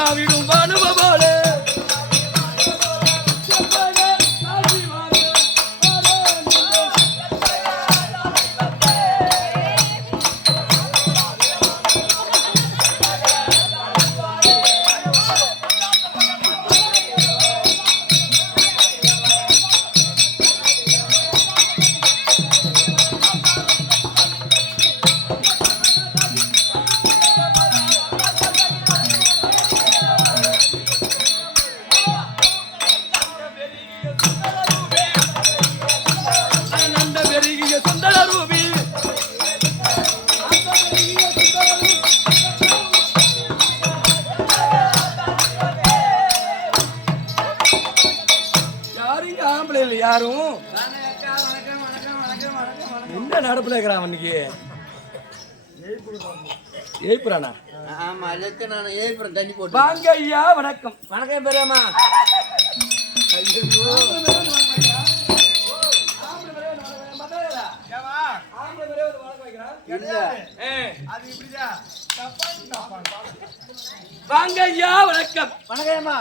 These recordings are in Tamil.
சொல்லாவிடும் பானுவ போல யாரும் என்ன நடப்புல இருக்கிறான் அன்னைக்கு ஏய்ப்புறானா? ஆமா, அதுக்கு நான் ஏய்ப்புறேன் தண்ணி போட்டு. வாங்க ஐயா, வணக்கம். வணக்கம் பெரியம்மா. வாங்க ஐயா, வணக்கம். வணக்கம்மா.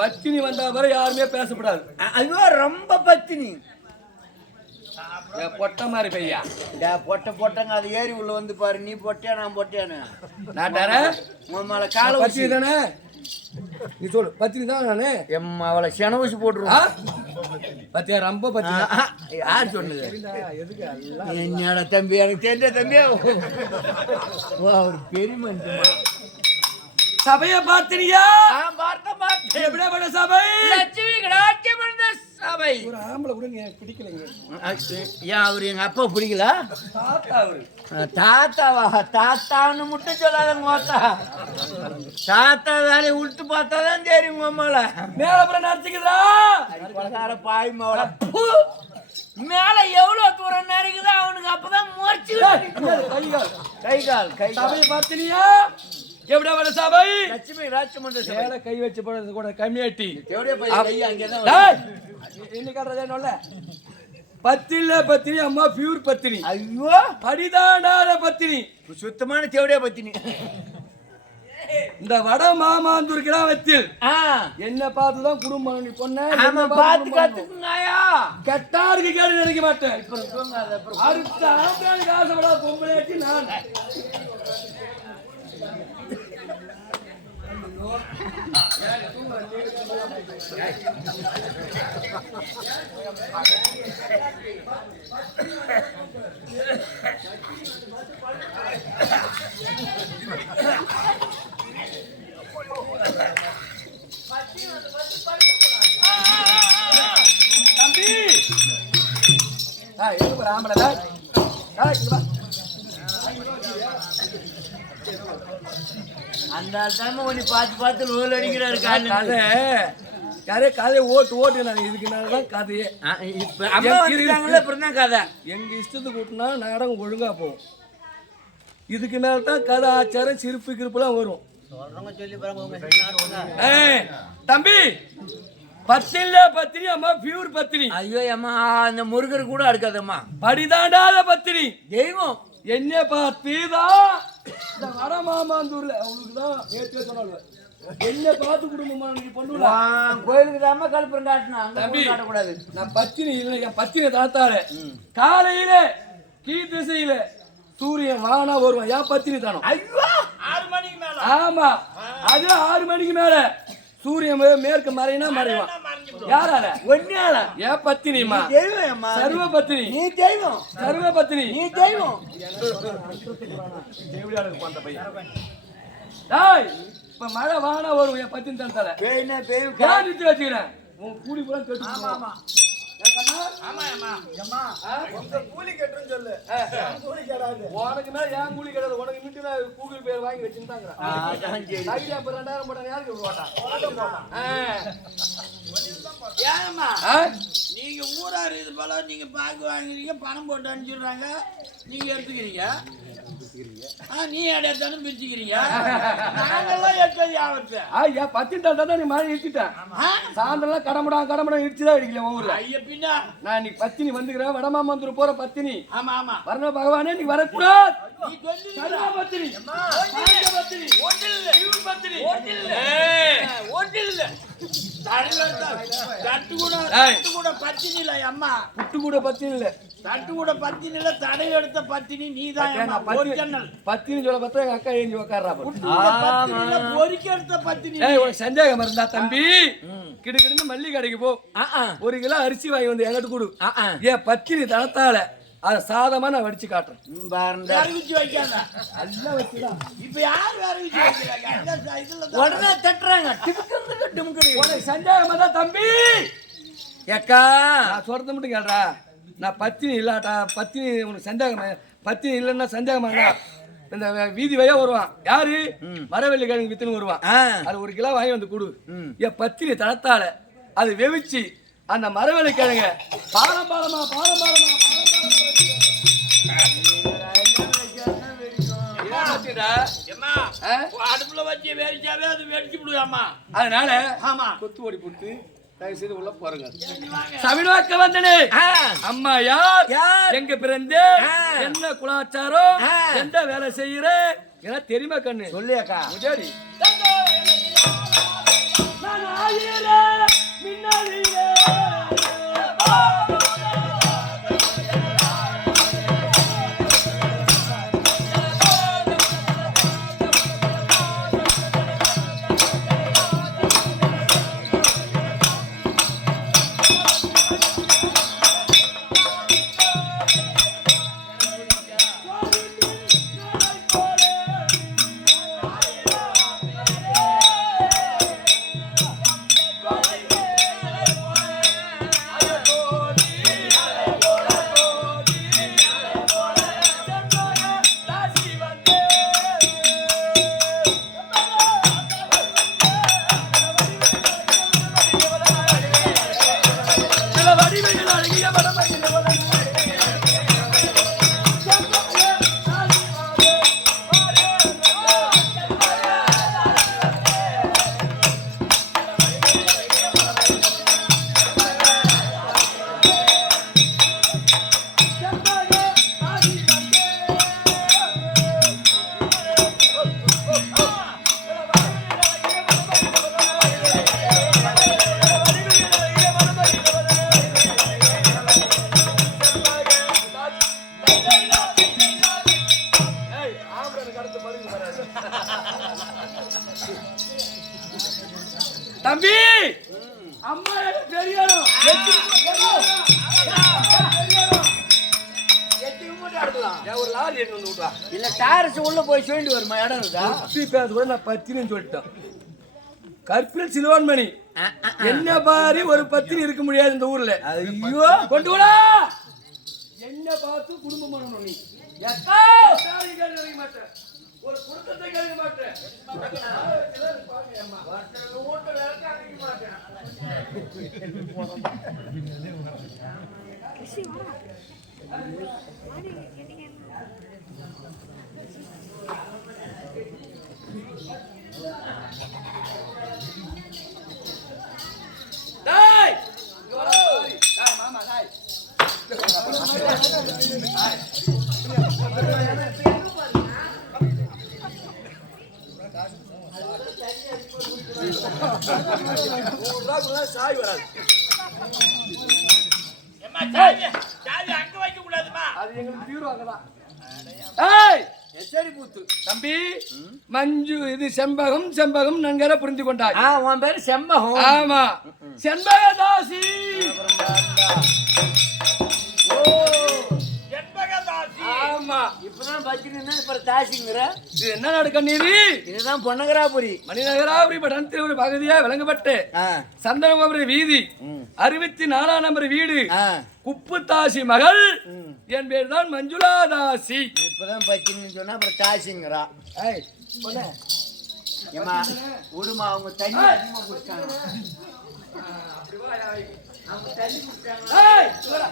பத்தினி வந்தா வரை யாருமே பேசப்படாது. ஐயோ, ரொம்ப பத்தினி பொட்ட மாதிரி பையா. பொட்டங்க அது ஏறி உள்ள வந்து பாரு. நீ பொட்டியா நான் பொட்டியானு நாட்டார உன் கால பத்தினி தானே நீ சொல்லு. பத்தினி தான் நானு. எம்மா அவளை செனவூசி போட்டுருவான். பத்தியா ரொம்ப பத்தியா? யார் சொன்னது? என்னோட தம்பி, எனக்கு தெரிஞ்ச தம்பி. ஒரு பெரிய மனுஷன். சபையை பார்த்தனியா? பார்த்தேன். எப்படியா சபை? லட்சுமி கடாட்சியம் சபை. ஒரு ஆம்பளை கூட நீ பிடிக்கலைங்க. ஏன் அவரு எங்க அப்பா பிடிக்கல? தாத்தா அவரு. தாத்தாவா? தாத்தான்னு மட்டும் சொல்லாதங்க. தாத்தா வேலையை விட்டு பார்த்தாதான் தெரியும். அம்மால மேலப்புறம் நடிச்சுக்குதா பலகார பாய் மாவள மேல எவ்வளவு தூரம் நடிக்குதோ அவனுக்கு அப்பதான் முறைச்சு கை கால். சபையை பார்த்தனியா? எப்படியா வர சபை? லட்சுமி ராஜ்மன்ற சபை. கை வச்சு போறது கூட கம்மியாட்டி. பத்தில பத்தினி அம்மா பியூர் பத்தினி. ஐயோ, படிதானார பத்தினி, சுத்தமான தேவடியா பத்தினி. இந்த வட மாமாந்தூர் கிராமத்தில் என்ன பார்த்துதான் குடும்பம் பொண்ணு கெட்டாருக்கு கேள்வி நினைக்க மாட்டேன். அடுத்த ஆண்டாளுக்கு ஆசைப்படா பொம்பளையாட்டி நான். தம்பி ஆம்பளை அந்த டைம் ஒண்ணு பார்த்து ரோல் அடிக்கிறாரு. கதை கதையை ஓட்டு நான் இதுக்குனாலதான் கதையே. இப்பதான் கதை எங்க இஷ்டத்துக்கு கூட்டினா நாடகம் ஒழுங்கா போகும். இதுக்கு மேலதான் கதை ஆச்சாரம் சிரிப்பு கிருப்புலாம் வரும். தம்பி பத்தில பத்தினி அம்மா பியூர் பத்தினி. ஐயோ அம்மா, அந்த முருகர் கூட அடுக்காதம்மா. படிதாண்டாத பத்தினி. தெய்வம் என்ன பார்த்துதான் இந்த வட மாமாந்தூர்ல அவங்களுக்குதான் ஏற்கே சொன்னாங்க. என்ன பார்த்து குடும்பமா நீ பண்ணுவா? கோயிலுக்கு தாம கல்புரம் காட்டணும். தம்பி காட்டக்கூடாது. நான் பத்தினி இல்லை, என் பத்தினி தாத்தாரு. காலையில கீ திசையில சூரியன் வானா வருவான். ஏன் பத்தினி தானோ? ஐயோ, 6 மணிக்கு மேல. ஆமா, அது 6 மணிக்கு மேல சூரியன் மேற்கு மறைனா மறைவான். யாரால? ஒன்னால. ஏன் பத்தினிமா? தெய்வம். சர்வ பத்தினி. நீ தெய்வம். சர்வ பத்தினி. நீ தெய்வம். இப்ப மழை வானா வரும். என் பத்தினி தான் தலை நிறுத்தி வச்சுக்கிறேன். உன் கூலி கூட உனக்கு மேல ஏன் கூலி கிடையாது. உனக்கு மிட்டு கூகுள் பே வாங்கி வச்சுட்டாங்க. 2000 போட்டாங்க. யாருக்கு நீங்க ஊராரு இது போல நீங்க பாக்கு வாங்குறீங்க, பணம் போட்டு அனுப்பிச்சுடுறாங்க, நீங்க எடுத்துக்கிறீங்க. நீ அடையாத்தாலும் பிரிச்சுக்கிறீங்க. நாங்கெல்லாம் எடுத்தது யாவத்து. ஐயா பத்திட்டால் தான் நீ மழை இடிச்சுட்டேன். சாயந்தரம் கடமுடா இடிச்சுதான் அடிக்கல ஊர்ல. ஐயா பின்னா நான் இன்னைக்கு பத்தினி வந்துக்கிறேன். வடமாமந்தூர் போற பத்தினி. ஆமா ஆமா வரண பகவானே நீ வரக்கூடாது. நீ சொல்லு. பத்தினி பத்தினி ஓட்டில் தட்டு கூட பத்தினி இல்ல அம்மா. புட்டு கூட பத்தினி இல்ல, தட்டு கூட பத்தினி இல்ல, தடை எடுத்த பத்தினி நீதான். பத்தினி சொல்ல பார்த்தா எங்க அக்கா ஏஞ்சி உட்கார்றா. பொறிக்க எடுத்த பத்தினி. உனக்கு சந்தேகம் இருந்தா தம்பி கிடுக்கிடுன்னு மல்லி கடைக்கு போ, 1 கிலோ அரிசி வாங்கி வந்து எங்கிட்ட கொடு. ஏன் பத்தினி தனத்தால அத சாதமா நான் வடிச்சு காட்டுறேன். வைக்காத இப்ப யார் வேற வைக்கிறாங்க? உடனே தட்டுறாங்க. உனக்கு சந்தேகம் தான் தம்பி ஏக்கா நான் சொல்றது மட்டும் கேள்றா. நான் பத்தினி இல்லாட்டா பத்தினி உனக்கு சந்தேகமா? பத்தினி இல்லைன்னா சந்தேகமாடா. இந்த வீதி வழியா வருவான் யாரு, மரவள்ளி கிழங்கு வித்துன்னு வருவான். அது 1 கிலோ வாங்கி வந்து கொடு. என் பத்தினி தனத்தால அது வெவிச்சு அந்த மரவள்ளி கிழங்க பாலம் பாலமா அடுப்புல வச்சு வெடிச்சாவே அது வெடிச்சு விடுவாமா. அதனால ஆமா கொத்து ஓடி போட்டு செய்து உள்ள போறங்க. சவினோக்க வந்தனே அம்மா யார், எங்க பிறந்தே, என்ன குலாச்சாரம், எந்த வேலை செய்யற என தெரியுமா கண்ணு சொல்லியாக்கா. முஜாடி நான் ஆயிரே மின்னாலிலே தம்பி அம்மா பெரியணும் ஒரு லாரி எடுத்து வந்து விட்டா இல்ல டாரஸ் உள்ள போய் சொல்லி வருமா இடம் இருக்கா பேச கூட நான் பத்தினின்னு சொல்லிட்டேன். கற்பில் சிலுவான்மணி என்ன பாரி ஒரு பத்தினி இருக்க முடியாது இந்த ஊர்ல. ஐயோ கொண்டு விடா என்ன பார்த்து குடும்பம் பண்ணணும். நீ மாட்டேன் ஒரு குடும்பத்தை கேட்க மாட்டேன். மாமா சாய் வராது. அங்க வைக்க கூடாதுமா, அது எங்களுக்கு பீரோ அங்கதான். தம்பி மஞ்சு இது செம்பகம் செம்பகம் நன்கர புரிந்து கொண்டாய். உன் பேரு செம்பகம். ஆமா செண்பகதாசி. ஆமா இப்பதான் பச்சிருந்தா இப்ப தாசிங்கற. இது என்ன நாடு கண்ணீரி? இதுதான் பொன்னகராபுரி மணிநகராபுரி பட்டணத்தில் ஒரு பகுதியா விளங்கப்பட்டு சந்தனகோபுரி வீதி 64ஆம் நம்பர் வீடு குப்புத்தாசி மகள். என் பேர் தான் மஞ்சுளா தாசி. இப்பதான் பச்சின்னு சொன்னா அப்புறம் தாசிங்கறா. ஏய் போனே ஏமா ஊடுமா அவங்க தண்ணி அதிகமா குடிச்சாங்க. அப்படி வா அவங்க தண்ணி குடிச்சாங்க. ஏய் போடா.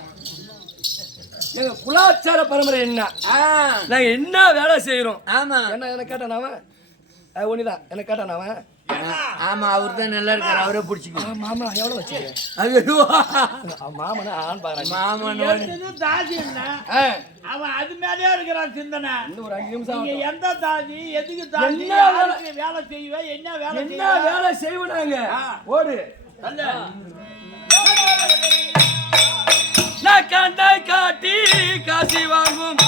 எங்க குலாச்சார பரம்பரை என்ன, நாங்க என்ன வேலை செய்யறோம். ஆமா என்ன கேட்டான் அவன் ஒண்ணுதான் என்ன கேட்டான் அவன் ஆமா அவர் தான் நல்லா இருக்காரு அவரே பிடிச்சிக்கலாம் மாமா எவ்வளவு வச்சுக்க ஐயோ மாமனா ஆண் பாக்குறாங்க மாமன் தாசி என்ன அவன் அது மேலே இருக்கிறான் சிந்தனை இன்னும் ஒரு 5 நிமிஷம் நீங்க எந்த தாசி எதுக்கு தாசி வேலை செய்வேன் என்ன வேலை செய்வாங்க ஓடு நான் கண்டை காட்டி காசி வாங்கும்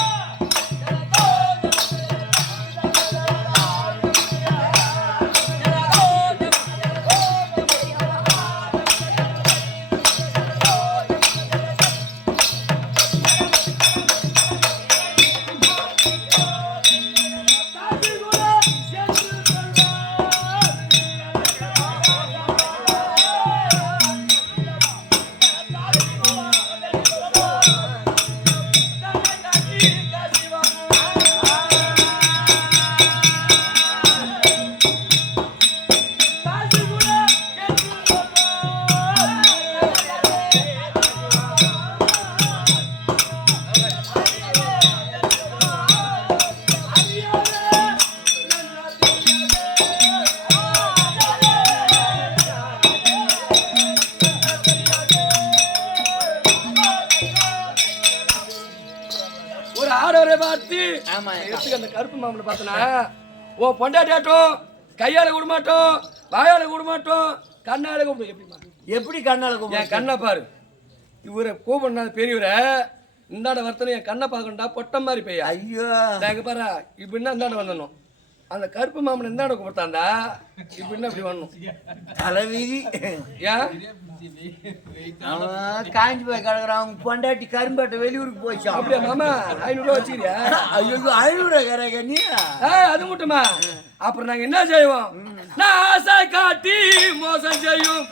அந்த கருப்பு மாமனை பார்த்தனா ஓ பொண்டாட்டியாட்டும் கையால கூட மாட்டோம் வாயால கூட மாட்டோம் கண்ணால கூட எப்படி கண்ணால கூட என் கண்ணை பாரு இவரை கூப்பிடா பெரியவரை இந்தாண்ட வர்த்தனை என் கண்ணை பார்க்கணும்டா பொட்டம் மாதிரி பையா ஐயோ நாங்க பாரு இப்படின்னா இந்தாண்ட வந்துடணும் அந்த கருப்பு மாமன் இந்தாண்ட கூப்பிட்டாண்டா இப்படின்னா இப்படி வரணும் தலைவீதி ஏன் காஞ்சி போய் கிடக்குறான் அவங்க பொண்டாட்டி கரும்பாட்டை வெளியூருக்கு போயிச்சா அப்படியா மாமா 500 ரூபா வச்சுக்கிறியா ஐயோ 500 ரூபா கேட்க நீ அது மட்டுமா அப்புறம் நாங்க என்ன செய்வோம் நான் ஆசை காட்டி மோசம் செய்யும்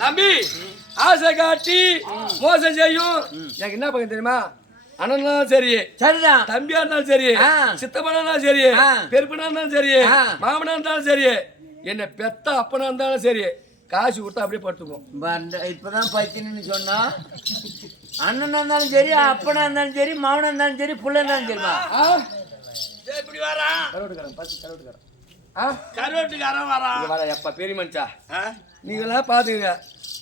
தம்பி ஆசை காட்டி மோசம் செய்யும் எனக்கு என்ன பக்கம் தெரியுமா அண்ணனாலும் சரி சரிதான் தம்பியா இருந்தாலும் சரி சித்தப்பனாலும் சரி பெருப்பனா இருந்தாலும் சரி மாமனா இருந்தாலும் சரி என்ன பெத்த அப்பனா இருந்தாலும் சரி காசு கொடுத்தா அப்படியே படுத்துக்கும் இப்பதான் பத்தினு சொன்னா அண்ணனா இருந்தாலும் சரி அப்பனா இருந்தாலும் சரி மாமனா இருந்தாலும் சரி புள்ள இருந்தாலும் சரிமா எப்படி வரா கரோட்டுக்காரன் பத்து கரோட்டுக்காரன் கரோட்டுக்காரன் வரா எப்ப பெரிய மனுஷா நீங்களா பாத்துங்க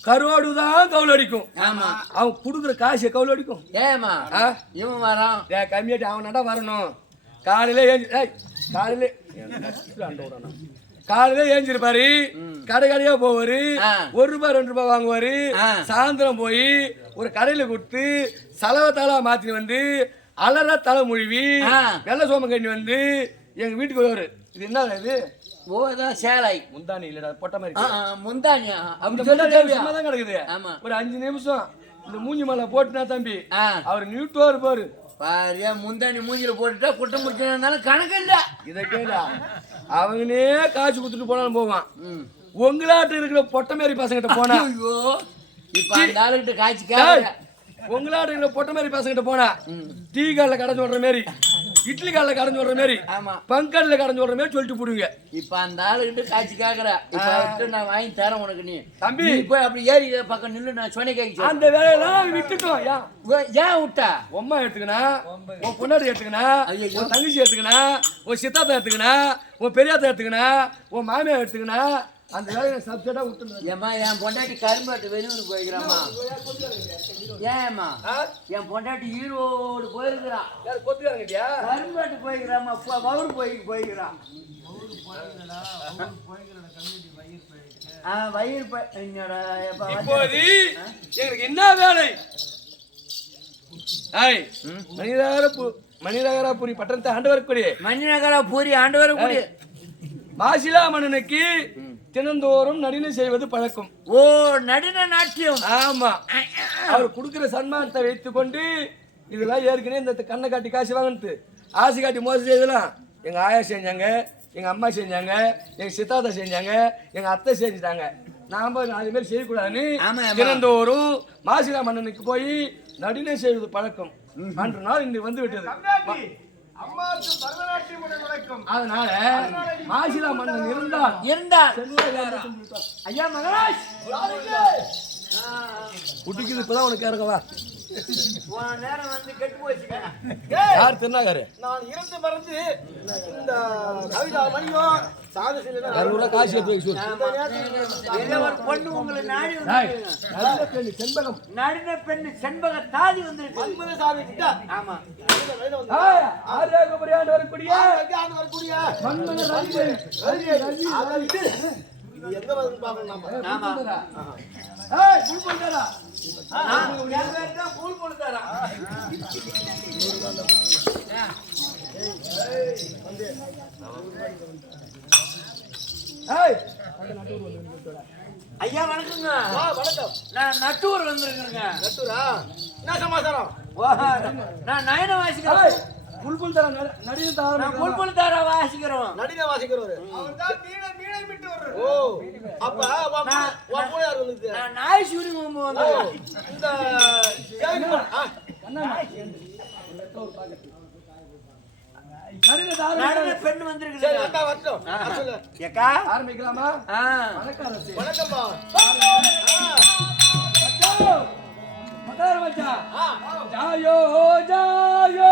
கருவாடுதான் கவுல் அடிக்கும் ஆமா அவன் குடுக்குற காசு கவுல் அடிக்கும் ஏமா இவன் வரான் கம்மியாட்டி அவனாடா வரணும் காலையில ஏஞ்சிருப்பாரு கடை கடையா போவாரு ₹1 ₹2 வாங்குவாரு சாயந்தரம் போய் ஒரு கடையில கொடுத்து செலவத்தாலா மாத்தி வந்து அலற தலை மொழிவி வெள்ளை சோம கண்ணி வந்து எங்க வீட்டுக்கு வருவாரு இது என்ன இது ஓதான் சேலை முந்தானி இல்லடா பொட்ட மாதிரி முந்தானியா அப்படி தான் கிடக்குது ஆமா ஒரு 5 நிமிஷம் இந்த மூஞ்சி மேல போட்டுனா தம்பி அவர் நியூட்டோர் பாரு பாரியா முந்தானி மூஞ்சில போட்டுட்டா குட்டம் முடிச்சாலும் கணக்கு இல்ல இதை கேளா அவங்கனே காசு கொடுத்துட்டு போனாலும் போவான் உங்களாட்ட இருக்கிற பொட்ட மாதிரி பசங்கிட்ட போனா ஐயோ இப்ப அந்த ஆளுகிட்ட காய்ச்சி உங்களாட்ட இருக்கிற பொட்ட மாதிரி பசங்கிட்ட போனா டீ காலில் கடை சொல்ற மாதிரி இட்லி காலில் கடைஞ்சு விடுற மாதிரி பங்கல்ல கடைஞ்சு விடுற மாதிரி சொல்லிட்டு போடுங்க இப்ப அந்த ஆளுகிட்ட காய்ச்சி கேக்குற இப்ப நான் வாங்கி தரேன் உனக்கு நீ தம்பி போய் அப்படி ஏறி பக்கம் நின்று நான் சொன்ன கேட்க அந்த வேலையெல்லாம் விட்டுட்டோம் ஏன் விட்டா உம்மா எடுத்துக்கணா உன் பொன்னாடி எடுத்துக்கணா உன் தங்கச்சி எடுத்துக்கணா உன் சித்தாத்தா எடுத்துக்கணா உன் பெரியாத்தா எடுத்துக்கணா உன் மாமியா எடுத்துக்கணா அந்த வேலையை சப்ஜெக்டா விட்டுருந்தேன். ஏம்மா என் பொண்டாட்டி கரும்பாட்டு வெளியூர் போய்க்கிறாம்மா. ஏம்மா என் பொண்டாட்டி ஈரோடு போயிருக்கிறான். கொத்துக்காரங்கட்டியா கரும்பாட்டு போய்க்கிறாம்மா. வவுறு போய்க்கிறான். வயிறு இப்போது எங்களுக்கு என்ன வேலை? மணிநகராபுரி பட்டணத்தை ஆண்டு வரக்கூடிய மணிநகராபுரி ஆண்டு வரக்கூடிய மாசிலா மன்னனுக்கு தினந்தோறும் நடினை செய்வது பழக்கம். ஓ, நடின நாட்டியம். ஆமா, அவர் கொடுக்கிற சன்மானத்தை வைத்துக் கொண்டு இதெல்லாம் ஏற்கனவே இந்த கண்ணை காட்டி காசு வாங்கினது ஆசை காட்டி மோசம் செய்தலாம். எங்க ஆயா செஞ்சாங்க, எங்க அம்மா செஞ்சாங்க, எங்க சித்தாத்தா செஞ்சாங்க, எங்க அத்தை செஞ்சுட்டாங்க. நாம அது மாதிரி செய்யக்கூடாதுன்னு தினந்தோறும் மாசிலா மன்னனுக்கு போய் நடினை செய்வது பழக்கம். அன்று நாள் இன்று வந்து விட்டது. அதனால மாசிலா மன்னன் இருந்தால் ஐயா மகராஜ் குட்டிக்குது. இப்பதான் உனக்கு இறக்கவா நேரம் வந்து கெட்டு போச்சு. யார் திருநாகாரு? நான் இருந்து மறந்து இந்த கவிதா மணியும் காசு எடுத்து பொண்ணு உங்களை நாடி செண்பகம் நடின பெண்ணு செண்பக தாதி வந்து. ஆமா, ஆண்டு வரக்கூடிய எங்க வந்து பாக்கணும். ஐயா வணக்கங்க. வணக்கம். நான் நட்டூர் வந்திருக்கேங்க. நட்டூரா? என்ன சமாச்சாரம்? நான் நயன வாசிக்கிறேன். புல்புல் தர நடின தார புல்புல் தார வாசிக்கிறோம். நடின வாசிக்கிறவர். அவர்தான் மீனை விட்டு வர்றாரு. ஓ, அப்ப வாப்போ யார் வந்து? நான் நாய் சூரி வந்து இந்த கேக்குமா? நடின பெண் வந்திருக்கு. சரி, அக்கா வரட்டும். சொல்லு. ஏக்கா ஆரம்பிக்கலாமா? வணக்கம்மா. ஜாயோ ஜாயோ ஜாயோ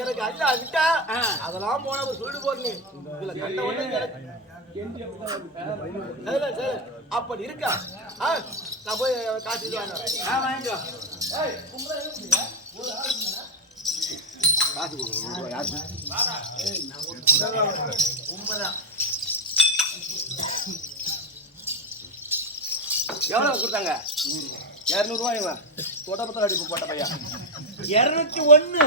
எனக்கு அல்ல விட்டா அதெல்லாம் போன சொல்லிட்டு போறீங்க. இதுல கண்ட உடனே அப்படி இருக்கா? நான் போய் காசு வாங்கிட்டு காசு எவ்வளவு கொடுத்தாங்க? 200 ரூபாய். தொட்டப்பத்த அடிப்பு போட்ட பையா 201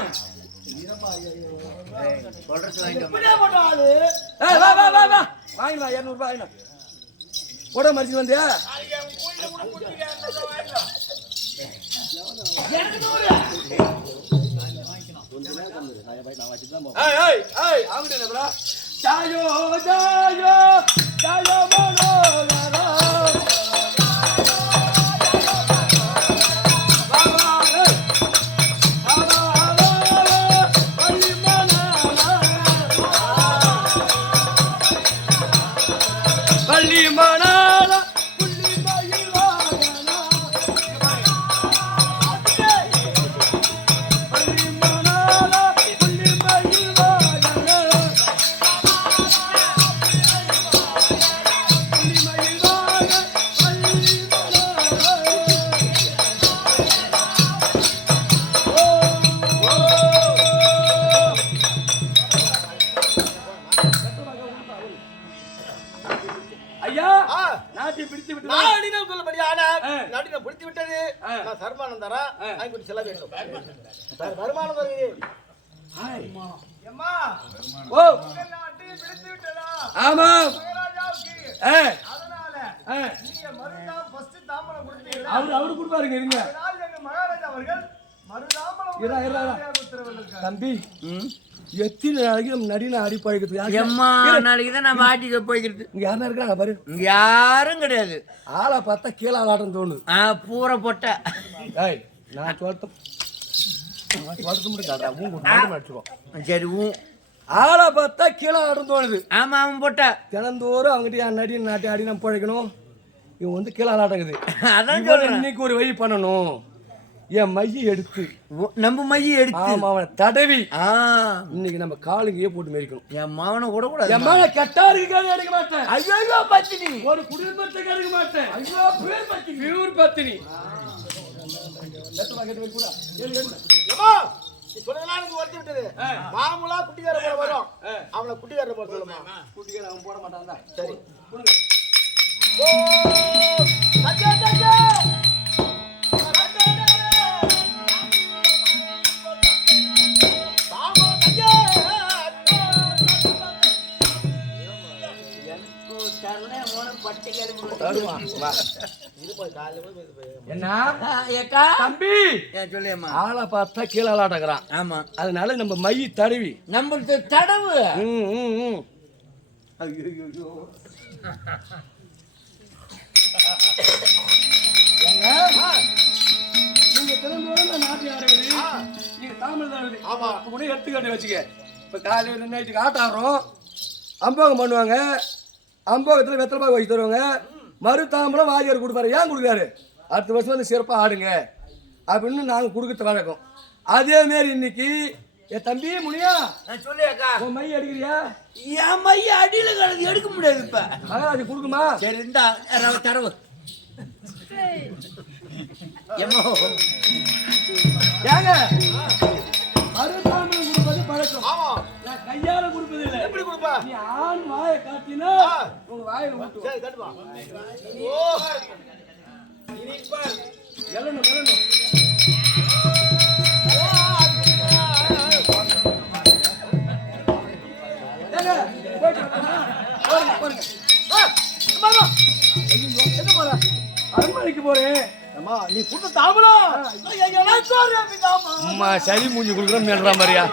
வாங்கிடலாம். 200 ரூபாய் வாங்கினா போட மறிச்சு வந்தியா? ஜாயோ ஜாயோ ஜாயோ மனோகரா வருமானம் தரேன் வாங்கி கொடுத்து செலவு வேண்டும் வருமானம் தருகிறேன் அம்மா ஓ நாட்டையும் பிடித்து விட்டதா ஆமா அதனால நீங்க மறுநாள் ஃபர்ஸ்ட் தாம்பலம் கொடுத்தீங்க அவரு கொடுப்பாருங்க இருங்க அதனால எங்க மகாராஜா அவர்கள் மறுதாம்பலம் உத்தரவிட்டிருக்கார் தம்பி எத்தனை நாளைக்கு நம்ம நடின அடி பழக்கிறதுக்கு எம்மா நாளைக்கு தான் நான் மாட்டிக்க போய்க்கிறது இங்க யாரும் இருக்கிறாங்க பாரு இங்க யாரும் கிடையாது ஆளை பார்த்தா கீழே ஆளாட்டம் தோணுது பூரை பொட்ட ஏய் நான் சொல்லிட்டு அடிச்சுக்கோ சரி ஆளை பார்த்தா கீழே ஆட்டம் தோணுது ஆமா அவன் பொட்ட தினந்தோறும் அவங்ககிட்ட என் நடி நாட்டி அடி நம்ம பழைக்கணும் இவன் வந்து கீழே ஆளாட்டங்குது அதான் இன்னைக்கு ஒரு வழி பண்ணணும் என் மையை எடுத்து நம்ம மையை எடுத்து ஆமா அவனை தடவி இன்னைக்கு நம்ம காலுங்கயே போட்டு மேய்க்கணும் என் மாவனை கூட கூடாது என் மகனை கெட்டாருக்கு எடுக்க மாட்டேன் ஐயோ பத்தினி ஒரு குடும்பத்துக்கு எடுக்க மாட்டேன் ஐயோ பேர் பத்தினி ஊர் பத்தினி சொன்னதெல்லாம் எனக்கு ஒருத்தி விட்டது மாமூலா குட்டிக்கார போல வரும் அவனை குட்டிக்கார போல சொல்லுமா குட்டிக்கார அவன் போட மாட்டான் சரி தம்பி ஆளை பார்த்தா கீழே ஆளாட்டக்கிறான் ஆமா அதனால நம்ம மை தடவி நம்மளுக்கு தடவு நீங்க தினந்தோறும் நாட்டு ஆடுவது நீங்க தாமிழ் ஆடுவது ஆமா கூட எடுத்துக்காட்டு வச்சுக்க இப்ப காலையில நைட்டுக்கு ஆட்டாடுறோம் அம்போகம் பண்ணுவாங்க அம்போகத்துல வெத்தலை பாக்கு வச்சு தருவாங்க மறு தாம்பரம் வாரியார் கொடுப்பாரு ஏன் கொடுக்காரு அடுத்த வருஷம் வந்து சிறப்பாக ஆடுங்க அப்படின்னு நாங்கள் கொடுக்கறது வழக்கம் அதே மாரி இன்னைக்கு என் தம்பி முனியா சொல்லியாக்கா உன் மை அடிக்கிறியா என் மைய அடியில கலந்து எடுக்க முடியாது இப்ப அது கொடுக்குமா சரி இந்தா தரவு ஏங்க மறுதாம்பரம் கொடுப்பது பழக்கம் நான் கையால கொடுப்பது இல்லை எப்படி கொடுப்பா நீ ஆண் வாயை காட்டினா உங்க வாயில ஊட்டு சரி தட்டுவா ஓ இனிப்பா எல்லணும் எல்லணும் அரண்மனைக்கு போறேன் நீ கொடுத்த தாமலம் அம்மா சரி மூஞ்சி கொடுக்குறேன் மேல்றா மாதிரியா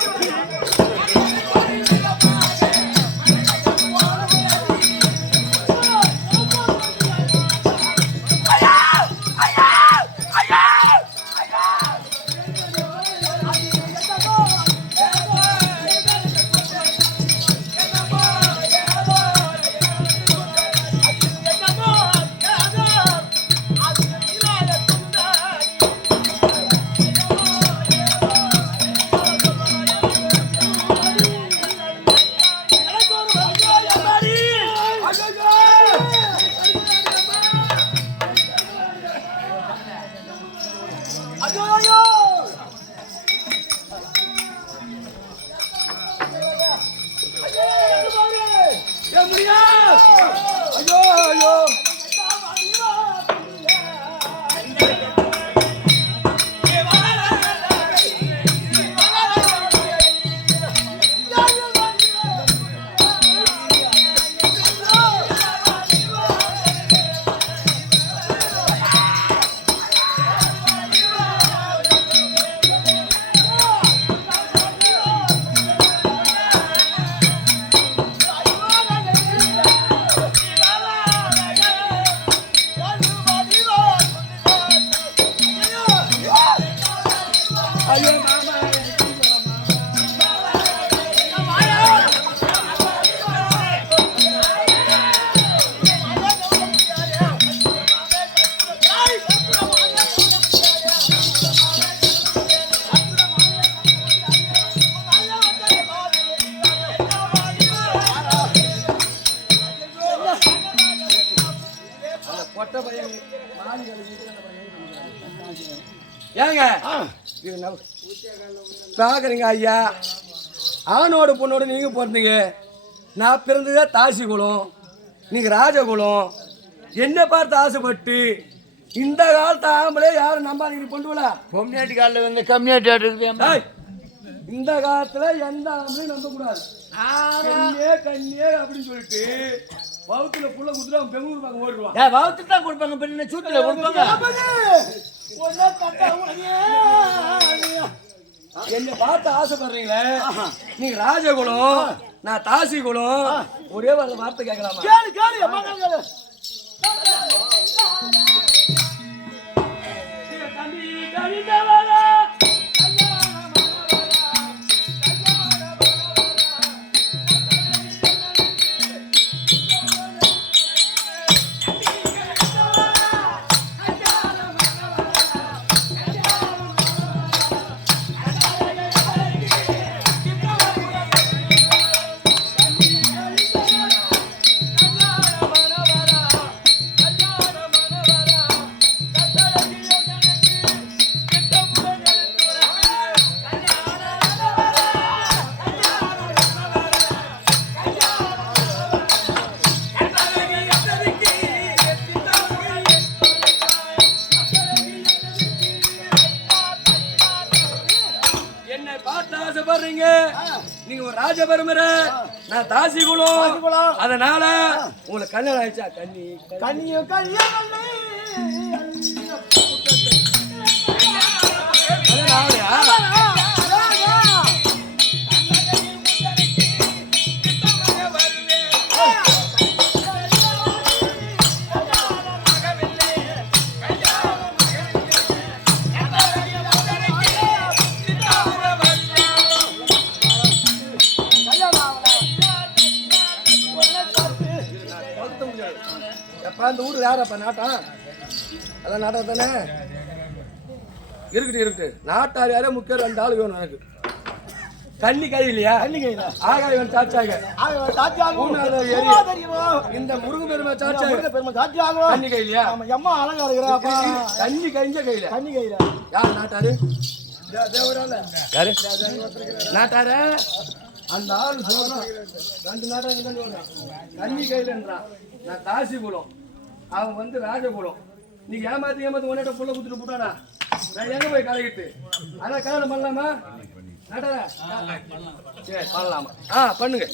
ஏங்க பாக்குறீங்க ஐயா ஆணோட பொண்ணோட நீங்க பிறந்தீங்க நான் பிறந்ததே தாசி குலம் நீங்க ராஜகுலம் என்ன பார்த்து ஆசைப்பட்டு இந்த காலத்து ஆம்பளை யாரும் நம்பாதீங்க பொண்டுல பொம்னாட்டி காலில் வந்து கம்மியாட்டி இருக்குது. இந்த காலத்துல எந்த ஆம்பளையும் நம்ப கூடாது. கண்ணியே அப்படின்னு சொல்லிட்டு வவுத்துல புள்ள குடுத்துட்டு அவன் பெங்களூர் பக்கம் ஓடுவான். வவுத்து தான் கொடுப்பாங்க, பின்ன சூத்துல கொடுப்பாங்க. என்ன பார்த்து ஆசைப்படுறீங்களே, நீங்க ராஜகுலம், நான் தாசி குலம், ஒரே வார்த்தை கேட்கலாமா? நீங்க ஒரு ராஜபரமரை, நான் தாசி குலம், அதனால உங்களுக்கு கல்யாணம் ஆயிடுச்சா? கண்ணியோ அந்த ஊர் யாரப்ப நாட்டா? அதான் நாட்டம் தானே இருக்கு. நாட்டார் யாரே முக்கிய 2 ஆளு வேணும் எனக்கு. கண்ணி கை இல்லையா? ஆகாயம் சாச்சாக இந்த முருகு பெருமை சாச்சாக கண்ணி கை இல்லையா? அழகா இருக்கிறா கண்ணி கைஞ்ச கையில யார் நாட்டாரு? யாரு நாட்டாரு? அந்த ஆள் சொல்றான் 2 நாட்டாங்க கண்ணி கையிலன்றான். நான் தாசி குலம், அவன் வந்து ராஜகுலம். நீங்க ஏமாத்தி ஒன்னேட்ட புள்ள குத்துட்டு போட்டானா? நான் எங்க போய் கலகிட்டு ஆனா கல்யாணம் பண்ணலாமா? நாட்டாரா சரி பண்ணலாமா? பண்ணுங்க.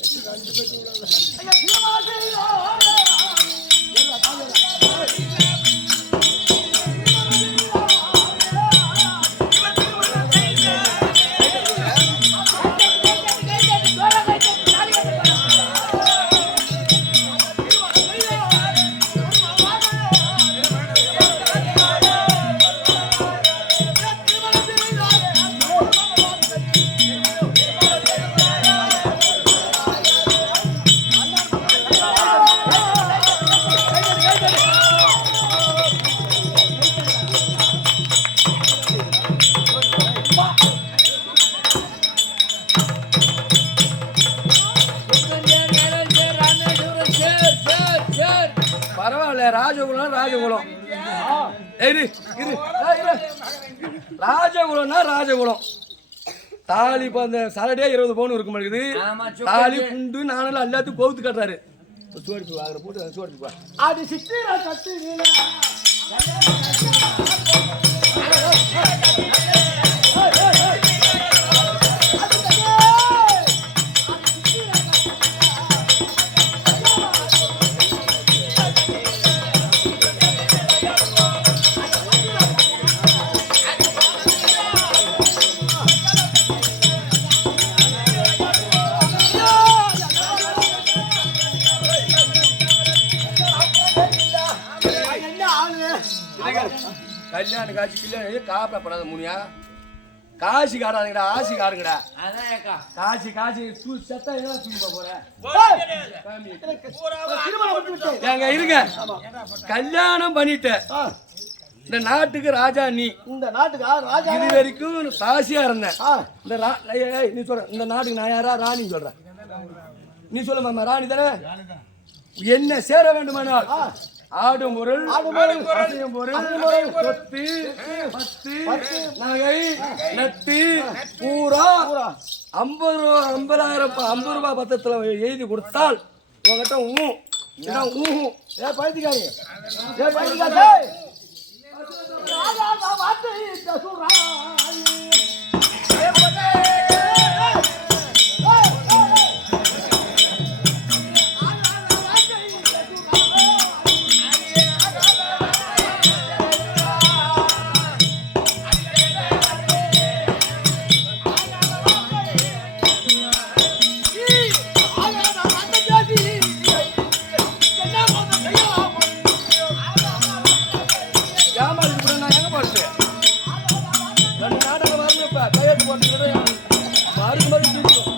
பரவாயில்ல, ராஜகுலம் ராஜகுலம்னா ராஜகுலம். தாலி அந்த சரடியா 20 பவுன் இருக்க மாட்டேங்குது. தாலி குண்டு நானும் எல்லாத்தையும் கோவுத்து கட்டுறாரு. சோடிப்பு வாங்குற போட்டு சோடிப்பு அது சித்திரா கட்டு கல்யாண காட்சி கல்யாணம் காப்பப்படாத முனியா. காசி காடாதுங்கடா, ஆசி காடுங்கடா. காசி செத்தா என்ன தூக்கி போற? எங்க இருங்க, கல்யாணம் பண்ணிட்ட இந்த நாட்டுக்கு ராஜா நீ. இந்த நாட்டுக்கு ராஜா இது வரைக்கும் சாசியா இருந்தேன். நீ சொல்ற இந்த நாட்டுக்கு நான் யாரா? ராணி சொல்றேன். நீ சொல்ல மாமா ராணி தானே? என்ன சேர வேண்டுமானால் ஆடும் பொருள், அசையும் பொருள், சொத்து, பத்து, நகை, நட்டு, பூரா 50,000 ரூபாய் பத்திரத்துல எழுதி கொடுத்தால் உங்ககிட்ட பைத்தியக்காரி ஏமா இது கூட நான் எங்க போறது 2 நாடகம் வரணும் இப்ப கையெழுத்து போட்டு மாறி மாறி தூக்கும்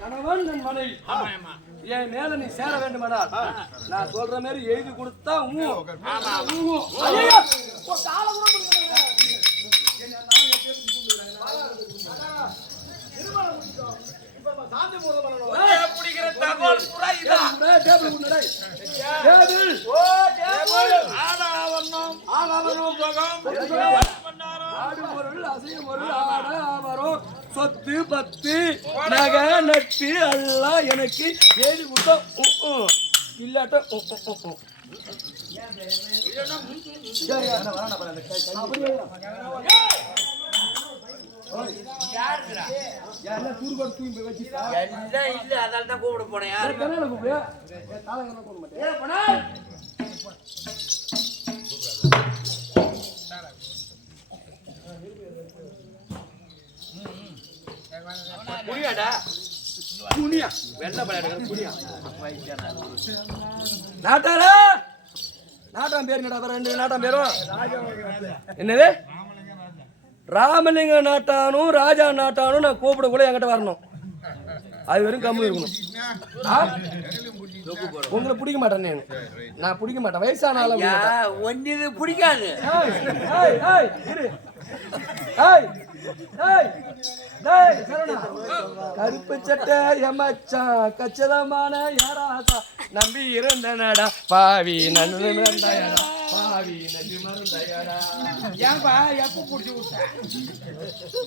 கணவன் என் மனைவி என் மேல நீ சேர வேண்டுமானால் நான் சொல்ற மாதிரி எழுதி கொடுத்தா சொத்து பத்து நகை நட்டு எல்லாம் எனக்கு எழுதி கொடுத்தா இல்லாட்ட கூப்பிட போனேன் நாட்டாரா நாட்டாம் பேரு ரெண்டு நாட்டாம் பேரும் என்னது ராமலிங்க நாட்டானும் ராஜா நாட்டானும் நான் கூப்பிட கூட என்கிட்ட வரணும் அது வரைக்கும் கம்மி இருக்கணும் உங்களை பிடிக்க மாட்டேன் நான் பிடிக்க மாட்டேன் வயசானாலும் ஒன்னு பிடிக்காது கருப்பு சட்டை எமச்சான் கச்சிதமான யாராசா நம்பி இருந்தனடா பாவி நன்று மறந்தாயடா பாவி நன்றி மறந்தாயடா ஏன்பா எப்ப புடிச்சு விட்ட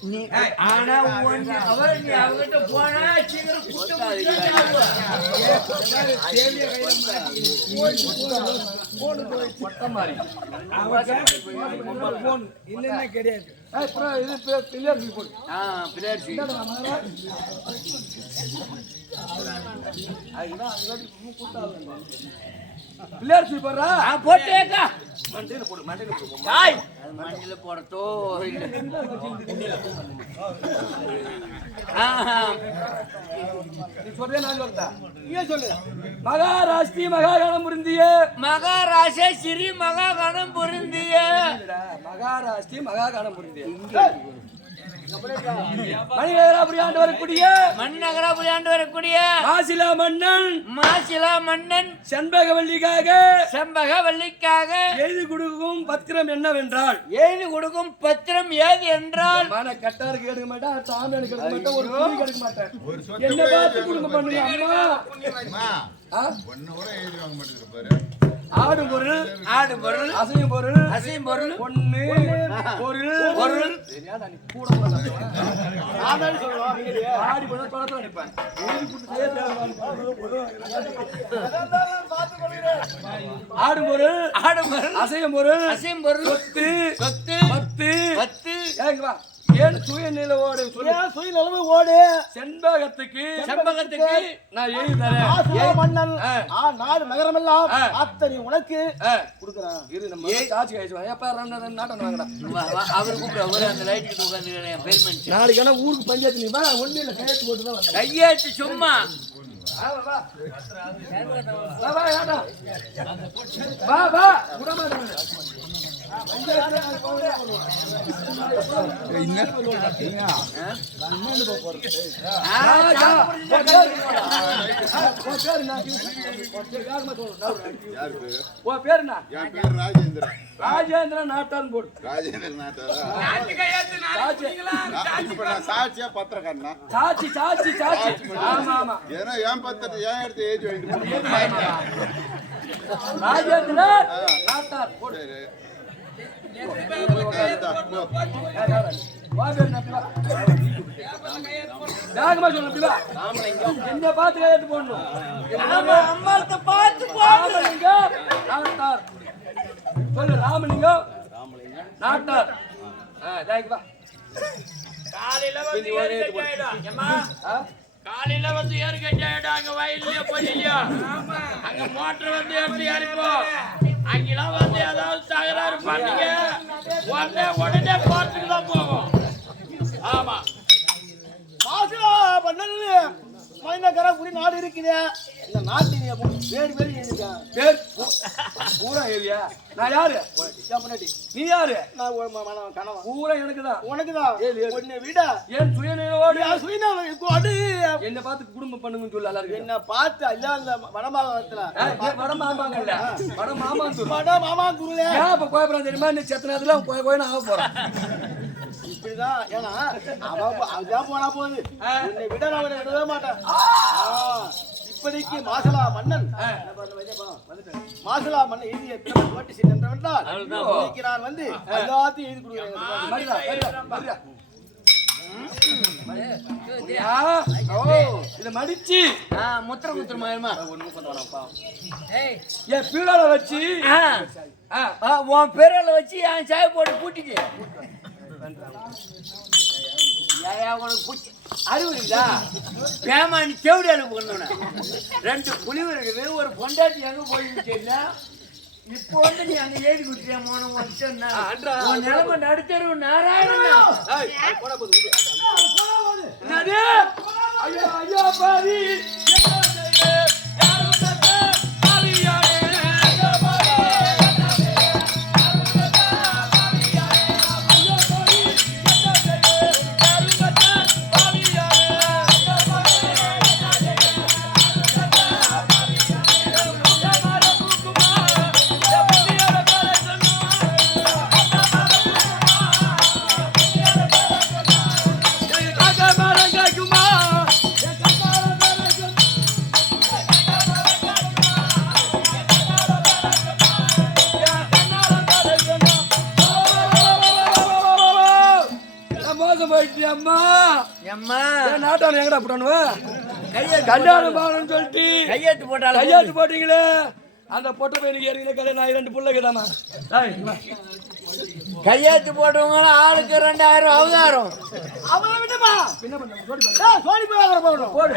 நீ ஆனா ஒன்னு அவர் நீ அவகிட்ட போனா சீக்கிரம் குட்ட மாதிரி இல்லன்னா கிடையாது இது பிள்ளையார் போடு பிள்ளையார் பிள்ளையார் சீ போடுறா போட்டேக்கா மண்டையில போடு மண்டையில போடு மண்டையில போடத்தோ நீ சொல்றே நான் சொல்றா நீ சொல்லு மகாராஷ்டிரி மகாகணம் புரிந்திய மகாராஷ்டிர ஸ்ரீ மகாகணம் புரிந்திய மகாராஷ்டிரி மகாகணம் புரிந்திய மணிநகராபுரி ஆண்டு வரக்கூடிய மாசிலா மன்னன் செண்பகவல்லிக்காக எழுதி கொடுக்கும் பத்திரம் என்னவென்றால் ஏது என்றால் மன கட்டாருக்கு எடுக்க மாட்டேன் சாமி எடுக்க மாட்டேன் ஒரு துணி எடுக்க மாட்டேன் என்ன பார்த்து குடும்பம் பண்ணுங்க அம்மா ஆடும் பொருள் அசையும் பொருள் பொண்ணு பொருள் ஆடி போனா தொலைத்துல நிற்பேன் ஆடும் பொருள் அசையும் பொருள் சொத்து பத்து ஏன் சுயநிலை ஓடு சுயநிலைமை ஓடு செண்பகத்துக்கு நான் எழுதி தரேன் மன்னன் நாடு நகரமெல்லாம் அத்தனை உனக்கு கொடுக்குறேன் இரு நம்ம சாட்சி கழிச்சு எப்ப நாட்டம் வாங்கடா அவர் கூப்பிட அந்த லைட் கிட்ட உட்காந்து பேமெண்ட் நாளைக்கான ஊருக்கு பஞ்சாயத்து நீ வா ஒண்ணு இல்ல கையெழுத்து போட்டு தான் வந்தேன் கையெழுத்து சும்மா வா விட மாட்டேன் ராஜேந்திர நாட்டான் போடு சாட்சியா பத்திரக்காரனா சாட்சி ஆமா ஆமா ஏன்னா என் பத்திரத்தை ஏன் எடுத்து ஏஜ் வாங்கிட்டு ராஜேந்திர நாட்டான் போடு வா பேரு நான் வா. வேகமா சொல்லு அப்படி வா. என்ன பார்த்து கையெழுத்து போடணும். அம்மாட்ட பார்த்து ராமலிங்கம் நாட்டார். சொல்லு ராமலிங்கம் நாட்டார். தாய்க்கு வா. காலையில வந்து காலையில வந்து ஏற்கனவே அங்க வயல்லயோ போயிலையோ அங்க மோட்டர் வந்து எப்படி அடிப்போம் அங்கெல்லாம் வந்து ஏதாவது தகராறு பண்ணீங்க உடனே கோர்ட்டுக்கு தான் போகும். ஆமா மாசுலா பண்ணது மைனகரா குடி நாடு இருக்குது. இந்த நாட்டு நீ வேறு வேறு எழுதிட்டான். பேர் பூரா ஏரியா. நான் யாரு? முன்னாடி நீ யாரு? நான் கனவா பூரா எனக்கு தான். உனக்குதான் உன்னை விட ஏன் சுயநிலையோடு கொடு என்ன பார்த்து குடும்பம் பண்ணுங்கன்னு சொல்லு எல்லாருக்கும். என்ன பார்த்து அல்ல அந்த வடமாகத்துல வட மாமாங்க இல்ல வட மாமாந்து வட மாமா குருல ஏன் இப்ப கோயப்படம் தெரியுமா? நீ செத்தனதுல கோயின்னு ஆக போறான். இப்படிதான். ஏன்னா அதான் போனா போகுது. உன்னை விட நான் உன்னை விடவே மாட்டேன். இப்படிக்கு மாசலா மன்னன் மாசலா மன்னன் எழுதிய ஓட்டி சீட் என்றால் இன்னைக்கு நான் வந்து எல்லாத்தையும் எழுதி கொடுக்குறேன். இத மடிச்சு முத்திர முத்திரமாயிருமா என் பீடால வச்சு உன் பேரால வச்சு என் சாய போட்டு பூட்டிக்கு உனக்கு அறிவு இருக்குதா? பேமானி தேவடி எனக்கு கொண்டோன 2 புலிவு இருக்குது. ஒரு பொண்டாட்டி எங்க போயின்னு தெரியல. இப்போ வந்து நீ அங்க ஏறி குட்டியா மோன உன் நிலைமை நடுத்தருவு நாராயணன். என்னது? ஐயோ ஐயோ பாவி அம்மா அம்மா நாட்டான எங்கடா போட்டானுவ கல்யாணம் பாருன்னு சொல்லிட்டு கையெழுத்து போட்டாலும் கையாத்து போட்டீங்களே அந்த பொட்டை பையனுக்கு ஏற்கனவே கல்யாணம் நான் 2 பிள்ளைக்குதாமா கையெழுத்து போட்டவங்க ஆளுக்கு 2000 அவதாரம் அவனை விட்டுமா என்ன பண்ண சோடி போய் போடு போடு